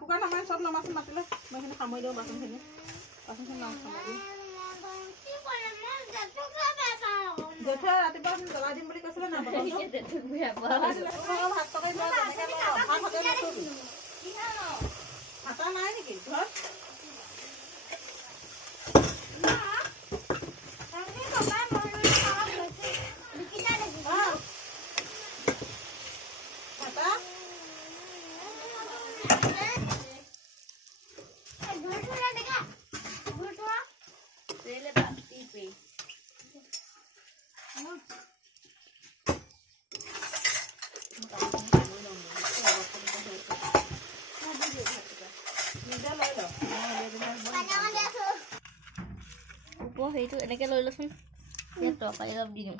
cooker নামাই চব নামাচোন মাতিলে মই এইখিনি সামৰি দিওঁ বাচনখিনি নাম সামৰি জেঠুৱে ৰাতিপুৱা জ্বলাই দিম বুলি কৈছিলে না ভাত তৰকাৰী হাতা নাই নেকি ঘৰত সেইটো এনেকে লৈ লচোন ইয়াত তৰকাৰী অলপ দি দিম